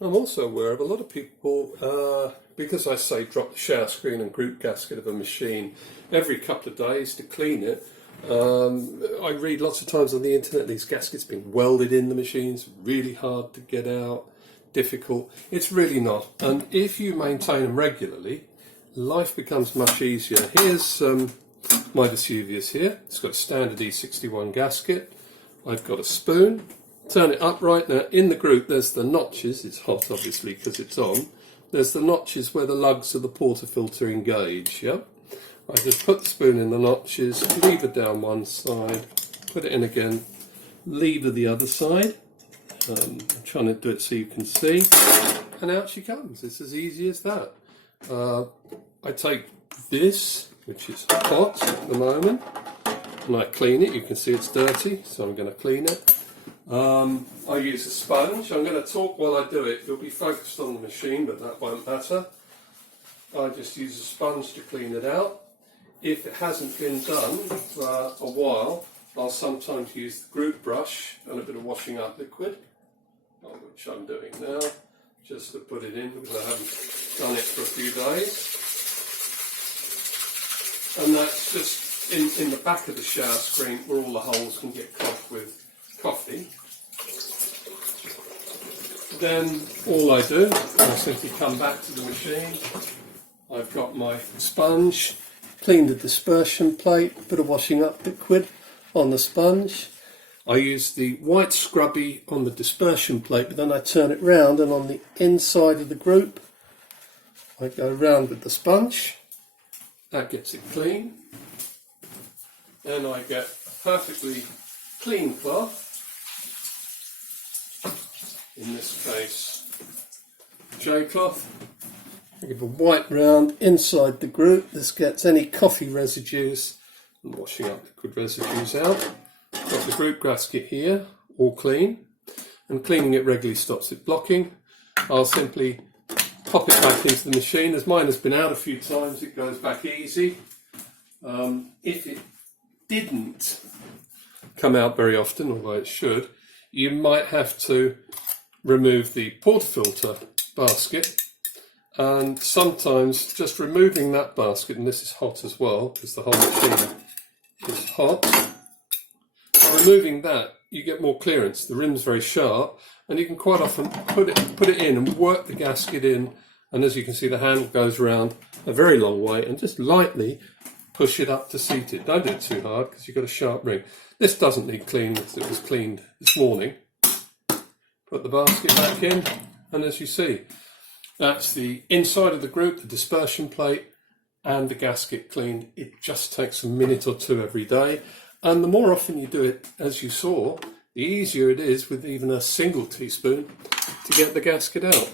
I'm also aware of a lot of people, because I say drop the shower screen and group gasket of a machine every couple of days to clean it. I read lots of times on the internet these gaskets being welded in the machines, really hard to get out, difficult. It's really not. And if you maintain them regularly, life becomes much easier. Here's my Vesuvius here. It's got a standard E61 gasket. I've got a spoon. Turn it upright. Now in the group there's the notches. It's hot obviously because it's on. There's the notches where the lugs of the portafilter engage. Yep. I just put the spoon in the notches, lever down one side, put it in again, lever the other side. I'm trying to do it so you can see. And out she comes. It's as easy as that. I take this, which is hot at the moment, and I clean it. You can see it's dirty, so I'm going to clean it. I use a sponge. I'm going to talk while I do it. You'll be focused on the machine, but that won't matter. I just use a sponge to clean it out. If it hasn't been done for a while, I'll sometimes use the group brush and a bit of washing up liquid, which I'm doing now, just to put it in because I haven't done it for a few days. And that's just in the back of the shower screen where all the holes can get clogged with coffee. Then all I do, I simply come back to the machine. I've got my sponge, clean the dispersion plate, bit of washing up liquid on the sponge. I use the white scrubby on the dispersion plate, but then I turn it round, and on the inside of the group I go round with the sponge. That gets it clean. Then I get a perfectly clean cloth, in this case J cloth. I give a white round inside the group. This gets any coffee residues and washing up liquid residues out. Got the group gasket here, all clean, and cleaning it regularly stops it blocking. I'll simply pop it back into the machine. As mine has been out a few times, it goes back easy. If it didn't come out very often, although it should, you might have to remove the portafilter basket. And sometimes just removing that basket, and this is hot as well because the whole machine is hot. By removing that, you get more clearance. The rim's very sharp, and you can quite often put it in and work the gasket in. And as you can see, the handle goes around a very long way, and just lightly push it up to seat it. Don't do it too hard because you've got a sharp ring. This doesn't need cleaning because it was cleaned this morning. Put the basket back in, and as you see, that's the inside of the group, the dispersion plate, and the gasket cleaned. It just takes a minute or two every day. And the more often you do it, as you saw, the easier it is with even a single teaspoon to get the gasket out.